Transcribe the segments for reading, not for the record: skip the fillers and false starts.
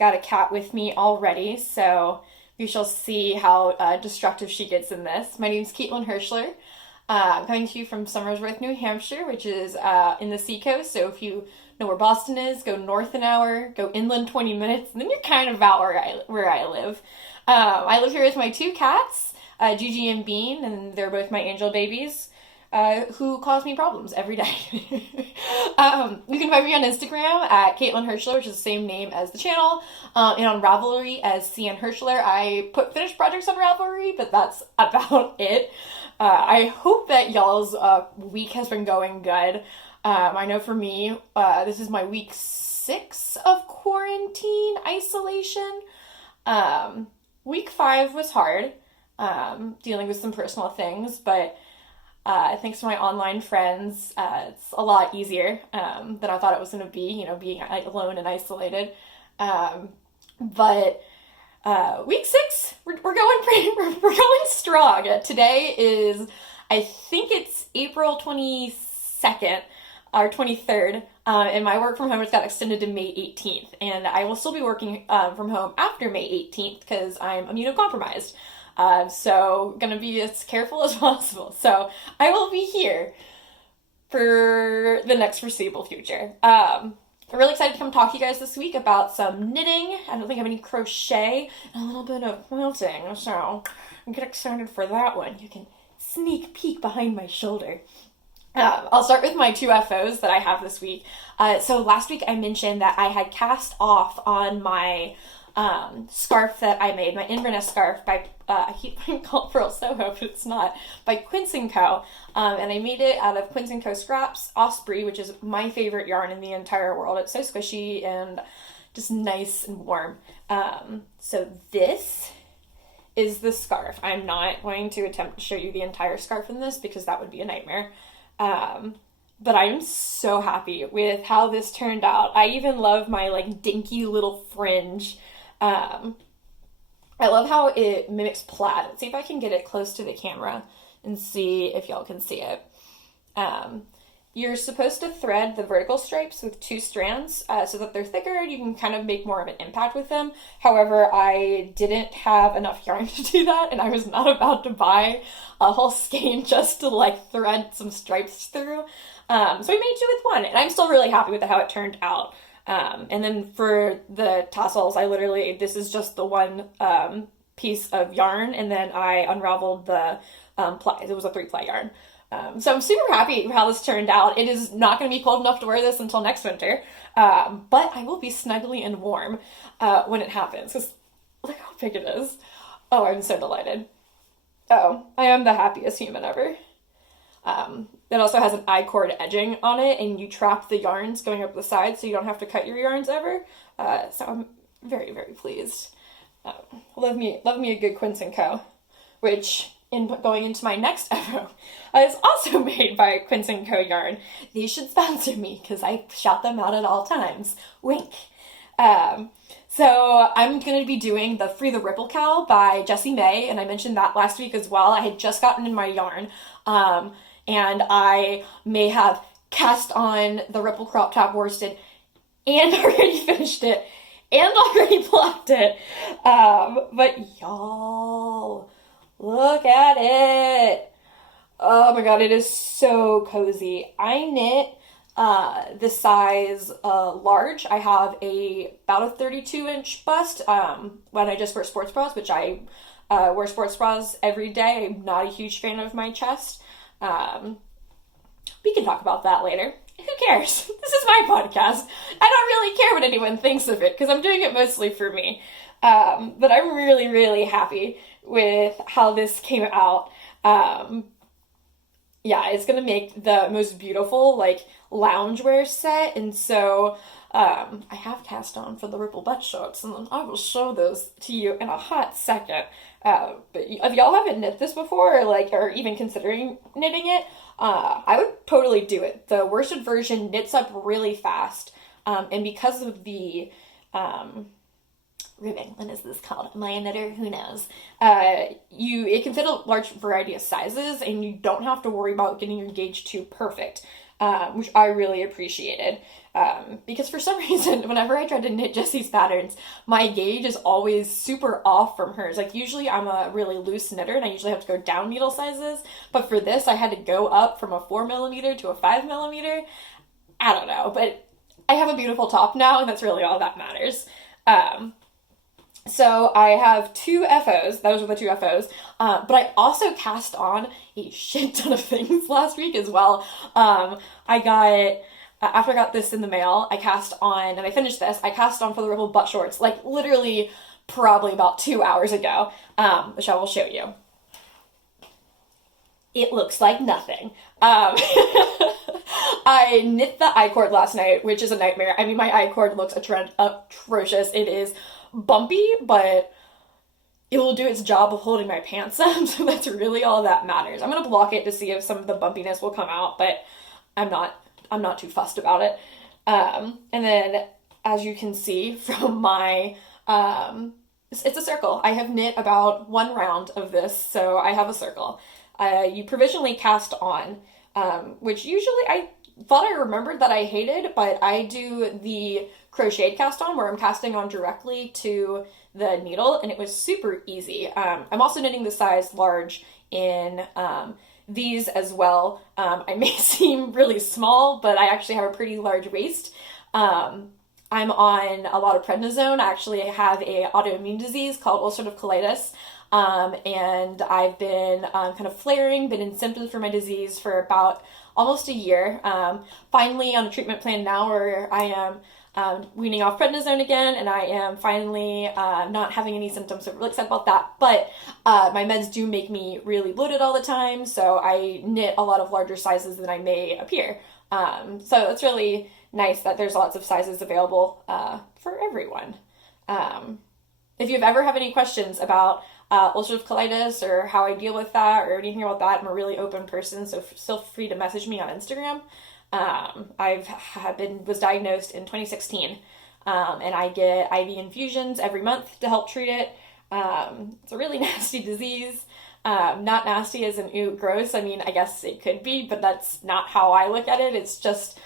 got a cat with me already, so we shall see how destructive she gets in this. My name's Caitlin Hirschler. I'm coming to you from Somersworth, New Hampshire, which is in the seacoast. So if you know where Boston is, go north an hour, go inland 20 minutes, and then you're kind of about where I live. I live here with my two cats, Gigi and Bean, and they're both my angel babies. Who cause me problems every day. You can find me on Instagram at Caitlin Hirschler, which is the same name as the channel, and on Ravelry as CN Hirschler. I put finished projects on Ravelry, but that's about it. I hope that y'all's week has been going good. I know for me, this is my week 6 of quarantine isolation. Week 5 was hard, dealing with some personal things, but thanks to my online friends, it's a lot easier than I thought it was going to be, being alone and isolated. But week 6, we're going we're going strong. Today is, I think it's April 22nd or 23rd, and my work from home has got extended to May 18th, and I will still be working from home after May 18th because I'm immunocompromised. So gonna be as careful as possible. So I will be here for the next foreseeable future. I'm really excited to come talk to you guys this week about some knitting. I don't think I have any crochet and a little bit of quilting, so get excited for that one. You can sneak peek behind my shoulder. I'll start with my 2 FOs that I have this week. So last week I mentioned that I had cast off on my scarf that I made, my INVERNESS scarf by, I keep wanting to call it PURL SOHO, but it's not, by QUINCE & Co. And I made it out of QUINCE & Co scraps, Osprey, which is my favorite yarn in the entire world. It's so squishy and just nice and warm. So this is the scarf. I'm not going to attempt to show you the entire scarf in this because that would be a nightmare. But I am so happy with how this turned out. I even love my dinky little fringe. I love how it mimics plaid. Let's see if I can get it close to the camera and see if y'all can see it. You're supposed to thread the vertical stripes with 2 strands so that they're thicker. You can kind of make more of an impact with them. However, I didn't have enough yarn to do that, and I was not about to buy a whole skein just to thread some stripes through. So I made 2 with 1, and I'm still really happy with how it turned out. And then for the tassels, this is just the one piece of yarn, and then I unraveled the plies. It was a 3-ply yarn. So I'm super happy how this turned out. It is not going to be cold enough to wear this until next winter, but I will be snuggly and warm when it happens, because look how big it is. Oh, I'm so delighted. Oh, I am the happiest human ever. It also has an I-cord edging on it, and you trap the yarns going up the side so you don't have to cut your yarns ever. So I'm very, very pleased. Love me a good QUINCE & Co., which, going into my next FO, is also made by QUINCE & Co. yarn. These should sponsor me because I shout them out at all times. Wink. So I'm going to be doing the Free the Ripple Cowl by Jessie May, and I mentioned that last week as well. I had just gotten in my yarn, and I may have cast on the Ripple Crop Top worsted and already finished it and already blocked it. But y'all, look at it. Oh my god, it is so cozy. I knit the size large. I have about a 32-inch bust when I just wear sports bras, which I wear sports bras every day. I'm not a huge fan of my chest. We can talk about that later. Who cares? This is my podcast. I don't really care what anyone thinks of it because I'm doing it mostly for me. But I'm really, really happy with how this came out. Yeah, it's gonna make the most beautiful loungewear set, and so I have cast on for the Ripple BUTTSHORTS, and I will show those to you in a hot second. But if y'all haven't knit this before, or even considering knitting it, I would totally do it. The worsted version knits up really fast, and because of the ribbon, what is this called? Am I a knitter? Who knows? It can fit a large variety of sizes, and you don't have to worry about getting your gauge too perfect. which I really appreciated. Because for some reason, whenever I tried to knit Jessie's patterns, my gauge is always super off from hers. Like usually I'm a really loose knitter and I usually have to go down needle sizes, but for this I had to go up from a 4mm to a 5mm. I don't know, but I have a beautiful top now and that's really all that matters. So I have 2 FOs, those are the 2 FOs, but I also cast on a shit ton of things last week as well. After I got this in the mail, I cast on, and I finished this, I cast on For the Rebel butt shorts, like literally probably about 2 hours ago, which I will show you. It looks like nothing. I knit the I-cord last night, which is a nightmare. I mean, my I-cord looks atrocious. It is bumpy, but it will do its job of holding my pants up, so that's really all that matters. I'm gonna block it to see if some of the bumpiness will come out, but I'm not too fussed about it. And then, as you can see from my, it's a circle. I have knit about 1 round of this, so I have a circle. You provisionally cast on, which usually I thought I remembered that I hated, but I do the crocheted cast on where I'm casting on directly to the needle, and it was super easy. I'm also knitting the size large in these as well. I may seem really small, but I actually have a pretty large waist. I'm on a lot of prednisone. I actually have a autoimmune disease called ulcerative colitis. And I've been kind of flaring, been in symptoms for my disease for about almost a year. Finally on a treatment plan now where I am weaning off prednisone again, and I am finally not having any symptoms, so I'm really excited about that. But my meds do make me really bloated all the time, so I knit a lot of larger sizes than I may appear. So it's really nice that there's lots of sizes available for everyone. If you've ever have any questions about ulcerative colitis or how I deal with that or anything about that, I'm a really open person, so feel free to message me on Instagram. Was diagnosed in 2016, and I get IV infusions every month to help treat it. It's a really nasty disease. Not nasty as in ew, gross. I mean, I guess it could be, but that's not how I look at it. It's just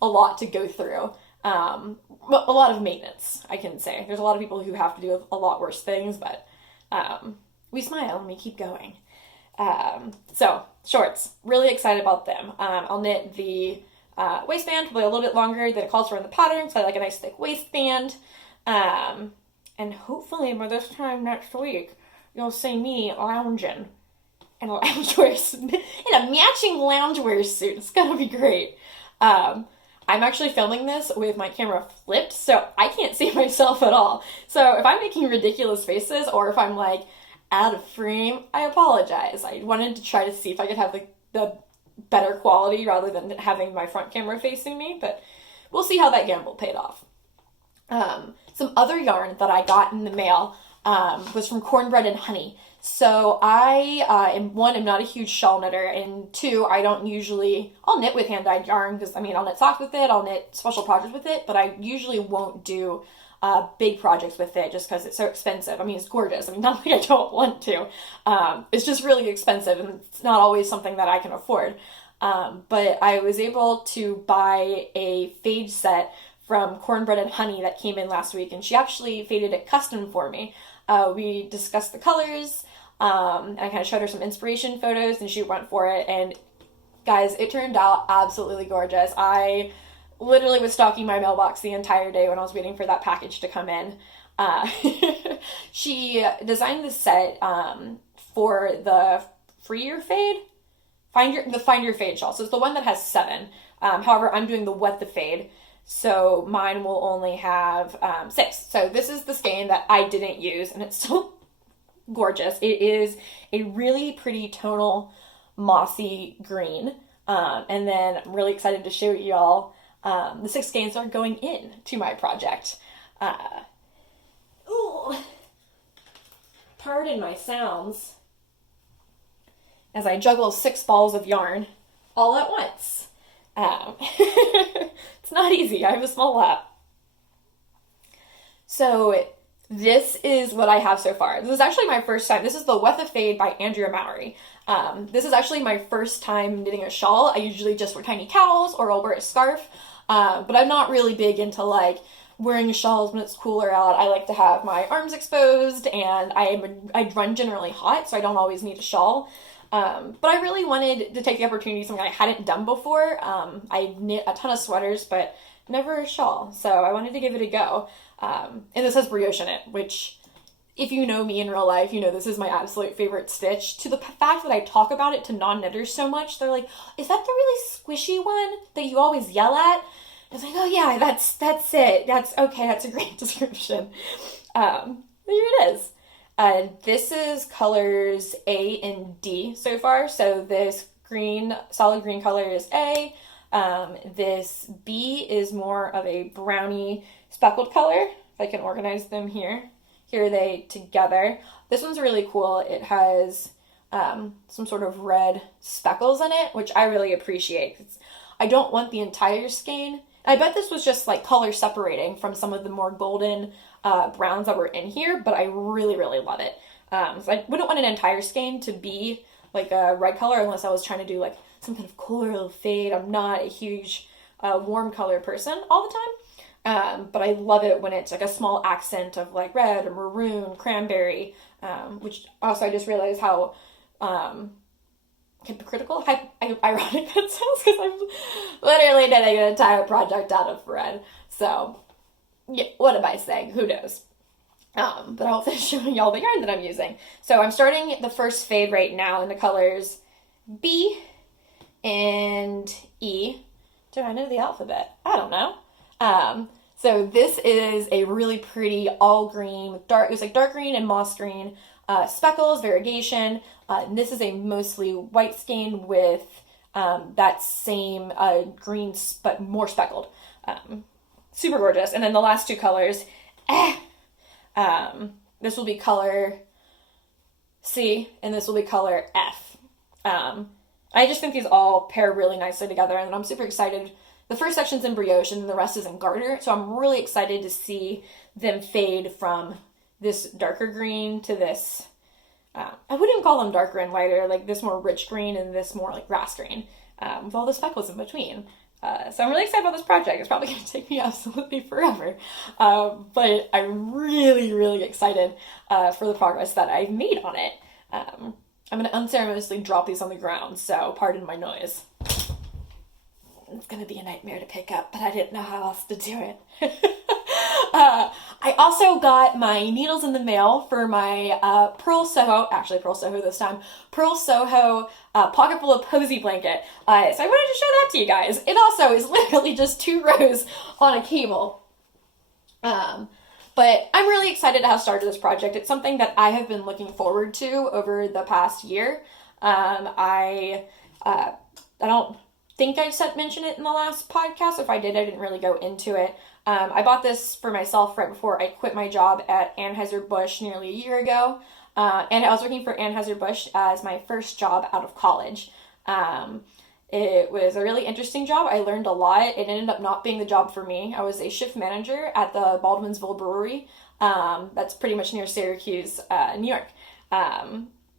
a lot to go through. A lot of maintenance, I can say. There's a lot of people who have to do a lot worse things, but we smile and we keep going. So, shorts. Really excited about them. I'll knit the waistband probably a little bit longer than it calls for in the pattern, so I like a nice thick waistband. And hopefully by this time next week, you'll see me lounging in a loungewear, in a matching loungewear suit. It's gonna be great. I'm actually filming this with my camera flipped, so I can't see myself at all. So if I'm making ridiculous faces or if I'm like out of frame, I apologize. I wanted to try to see if I could have the better quality rather than having my front camera facing me, but we'll see how that gamble paid off. Some other yarn that I got in the mail was from Cornbread and Honey. So I am not a huge shawl knitter, and 2, I'll knit with hand-dyed yarn because, I'll knit socks with it, I'll knit special projects with it, but I usually won't do big projects with it just because it's so expensive. It's gorgeous. Not like I don't want to. It's just really expensive, and it's not always something that I can afford. But I was able to buy a fade set from Cornbread and Honey that came in last week, and she actually faded it custom for me. We discussed the colors, and I kind of showed her some inspiration photos, and she went for it, and guys, it turned out absolutely gorgeous. I literally was stalking my mailbox the entire day when I was waiting for that package to come in. She designed this set for the Free Your Fade? Find Your Fade shawl. So it's the one that has 7. However, I'm doing the Wet the Fade, so mine will only have 6. So this is the skein that I didn't use, and it's still gorgeous. It is a really pretty tonal mossy green, and then I'm really excited to show y'all the 6 skeins that are going in to my project. Ooh, pardon my sounds as I juggle 6 balls of yarn all at once. It's not easy. I have a small lap. So this is what I have so far. This is actually my first time. This is the Wetha Fade by ANDREA MOWREY. This is actually my first time knitting a shawl. I usually just wear tiny cowls or I'll wear a scarf, but I'm not really big into like wearing shawls when it's cooler out. I like to have my arms exposed, and I run generally hot, so I don't always need a shawl. But I really wanted to take the opportunity, something I hadn't done before. I knit a ton of sweaters, but never a shawl, so I wanted to give it a go. And this has brioche in it, which, if you know me in real life, you know this is my absolute favorite stitch. To the fact that I talk about it to non-knitters so much, they're like, is that the really squishy one that you always yell at? I was like, oh yeah, that's it. That's okay, that's a great description. Here it is. This is colors A and D so far. So this green, solid green color is A. This B is more of a brownie speckled color. If I can organize them here. Here are they together. This one's really cool. It has some sort of red speckles in it, which I really appreciate. I don't want the entire skein. I bet this was just like color separating from some of the more golden browns that were in here, but I really, really love it. So I wouldn't want an entire skein to be like a red color unless I was trying to do like some kind of coral fade. I'm not a huge warm color person all the time, but I love it when it's like a small accent of like red or maroon, cranberry, which also I just realized how hypocritical, ironic that sounds, because I'm literally knitting an entire project out of red. So, yeah, what am I saying? Who knows? But I'll finish showing y'all the yarn that I'm using. So I'm starting the first fade right now in the colors B and E. Do I know the alphabet? I don't know. So this is a really pretty all green, dark. It was like dark green and moss green speckles, variegation. And this is a mostly white skein with that same green, but more speckled. Super gorgeous. And then the last two colors, this will be color C, and this will be color F. I just think these all pair really nicely together, and I'm super excited. The first section's in brioche, and the rest is in garter, so I'm really excited to see them fade from this darker green to this, I wouldn't call them darker and lighter, like this more rich green and this more like grass green, with all the speckles in between. So I'm really excited about this project. It's probably going to take me absolutely forever, but I'm really, really excited for the progress that I've made on it. I'm going to unceremoniously drop these on the ground, so pardon my noise. It's going to be a nightmare to pick up, but I didn't know how else to do it. I also got my needles in the mail for my PURL SOHO, actually PURL SOHO this time, PURL SOHO pocket full of POSY blanket. So I wanted to show that to you guys. It also is literally just 2 rows on a cable. But I'm really excited to have started this project. It's something that I have been looking forward to over the past year. I don't think I mentioned it in the last podcast. If I did, I didn't really go into it. I bought this for myself right before I quit my job at Anheuser-Busch nearly a year ago. And I was working for Anheuser-Busch as my first job out of college. It was a really interesting job. I learned a lot. It ended up not being the job for me. I was a shift manager at the Baldwinsville Brewery. That's pretty much near Syracuse, New York.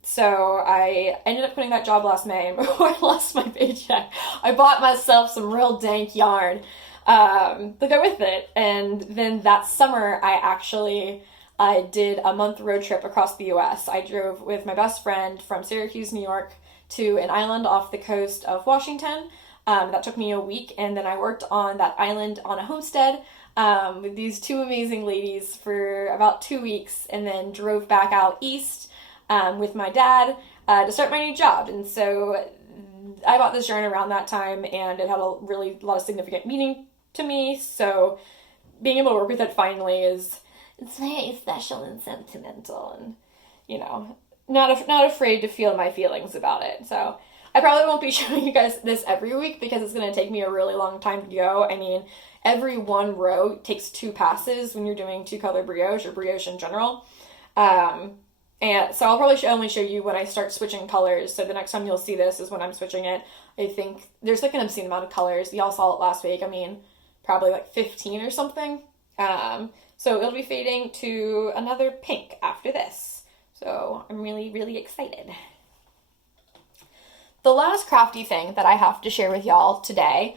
So I ended up quitting that job last May, and before I lost my paycheck, I bought myself some real dank yarn to go with it. And then that summer, I did a month road trip across the U.S. I drove with my best friend from Syracuse, New York, to an island off the coast of Washington. That took me a week, and then I worked on that island on a homestead with these 2 amazing ladies for about 2 weeks, and then drove back out east with my dad to start my new job. And so I bought this yarn around that time, and it had a lot of significant meaning to me. So being able to work with it finally it's very special and sentimental, and not afraid to feel my feelings about it. So I probably won't be showing you guys this every week because it's going to take me a really long time to go. I mean, every 1 row takes 2 passes when you're doing 2-color brioche or brioche in general. And so I'll probably only show you when I start switching colors. So the next time you'll see this is when I'm switching it. I think there's like an obscene amount of colors. Y'all saw it last week. I mean, probably like 15 or something. So So it'll be fading to another pink after this. So I'm really, really excited. The last crafty thing that I have to share with y'all today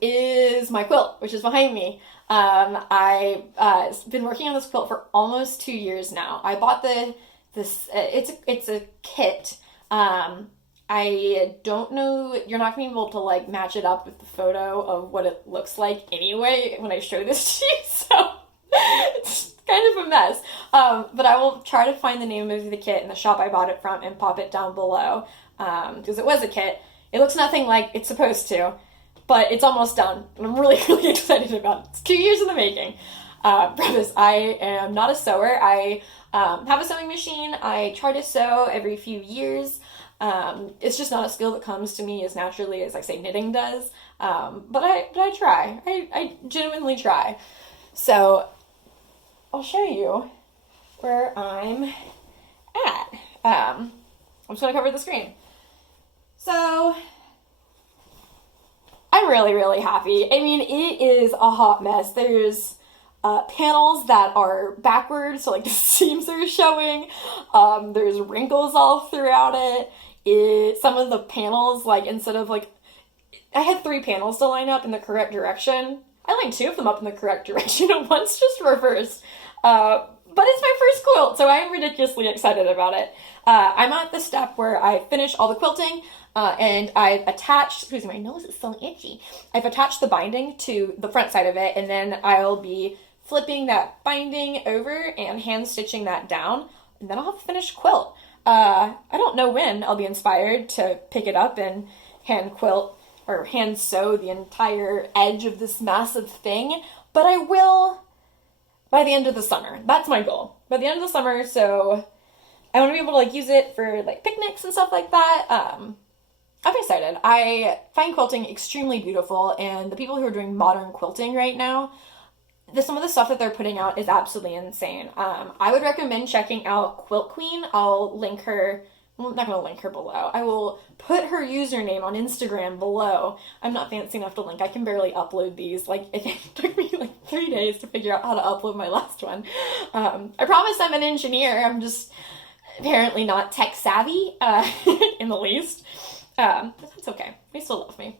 is my quilt, which is behind me. I've been working on this quilt for almost 2 years now. I bought it's a kit. I don't know, you're not gonna be able to like match it up with the photo of what it looks like anyway when I show this to you, so it's kind of a mess. But I will try to find the name of the kit and the shop I bought it from and pop it down below, because it was a kit. It looks nothing like it's supposed to, but it's almost done, and I'm really, really excited about it. It's 2 years in the making. Preface, I am not a sewer. I have a sewing machine. I try to sew every few years. It's just not a skill that comes to me as naturally as, like, say, knitting does. But I try. I genuinely try. So I'll show you where I'm at. I'm just going to cover the screen. So I'm really, really happy. I mean, it is a hot mess. There's panels that are backwards, so like the seams are showing. There's wrinkles all throughout it. Some of the panels, like, instead of like, I had 3 panels to line up in the correct direction. I lined 2 of them up in the correct direction, and one's just reversed. But it's my first quilt, so I'm ridiculously excited about it. I'm at the step where I finish all the quilting, and I've attached, excuse me, my nose is so itchy. I've attached the binding to the front side of it, and then I'll be flipping that binding over and hand stitching that down, and then I'll have a finished quilt. I don't know when I'll be inspired to pick it up and hand quilt or hand sew the entire edge of this massive thing, but I will by the end of the summer. That's my goal. By the end of the summer, so I want to be able to like use it for like picnics and stuff like that. I'm excited. I find quilting extremely beautiful, and the people who are doing modern quilting right now, some of the stuff that they're putting out is absolutely insane. I would recommend checking out Quilt Queen. I'll link her. I'm not going to link her below. I will put her username on Instagram below. I'm not fancy enough to link. I can barely upload these. Like, it took me like 3 days to figure out how to upload my last one. I promise I'm an engineer. I'm just apparently not tech savvy in the least. That's okay. They still love me.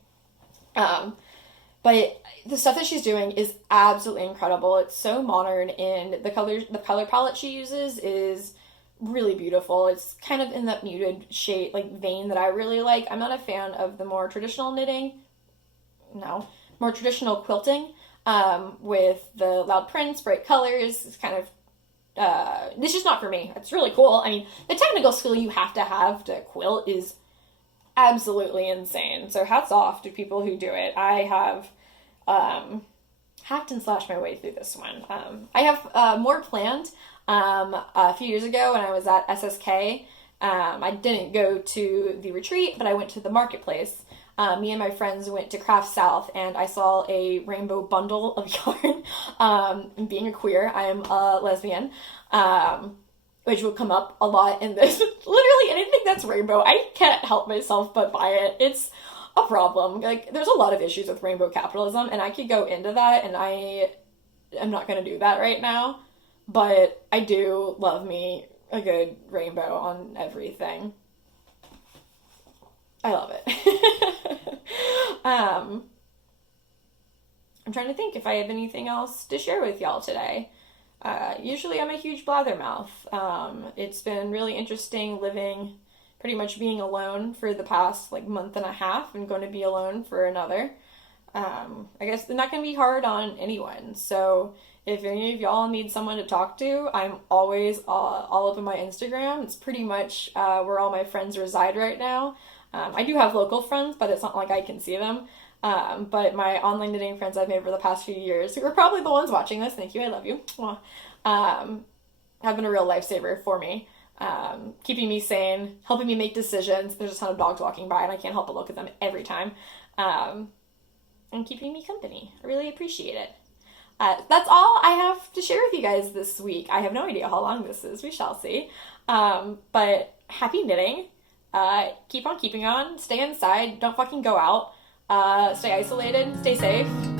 But the stuff that she's doing is absolutely incredible. It's so modern, and the color palette she uses is really beautiful. It's kind of in that muted shade, like vein that I really like. I'm not a fan of the more traditional more traditional quilting, with the loud prints, bright colors. It's kind of, it's just not for me. It's really cool. I mean, the technical skill you have to quilt is absolutely insane. So hats off to people who do it. I have hacked and slashed my way through this one. I have more planned. A few years ago when I was at SSK, I didn't go to the retreat, but I went to the marketplace. Me and my friends went to Craft South, and I saw a rainbow bundle of yarn. Being a queer, I am a lesbian, which will come up a lot in this. Literally anything that's rainbow, I can't help myself but buy it. It's a problem. Like, there's a lot of issues with rainbow capitalism, and I could go into that, and I am not going to do that right now. But I do love me a good rainbow on everything. I love it. I'm trying to think if I have anything else to share with y'all today. Usually I'm a huge blabbermouth. It's been really interesting pretty much being alone for the past like month and a half, and going to be alone for another. I guess they're not going to be hard on anyone. So if any of y'all need someone to talk to, I'm always all up in my Instagram. It's pretty much where all my friends reside right now. I do have local friends, but it's not like I can see them. But my online knitting friends I've made for the past few years, who are probably the ones watching this, thank you, I love you, have been a real lifesaver for me. Keeping me sane, helping me make decisions. There's a ton of dogs walking by, and I can't help but look at them every time. And keeping me company. I really appreciate it. That's all I have to share with you guys this week. I have no idea how long this is. We shall see. But happy knitting. Keep on keeping on. Stay inside. Don't fucking go out. Stay isolated. Stay safe.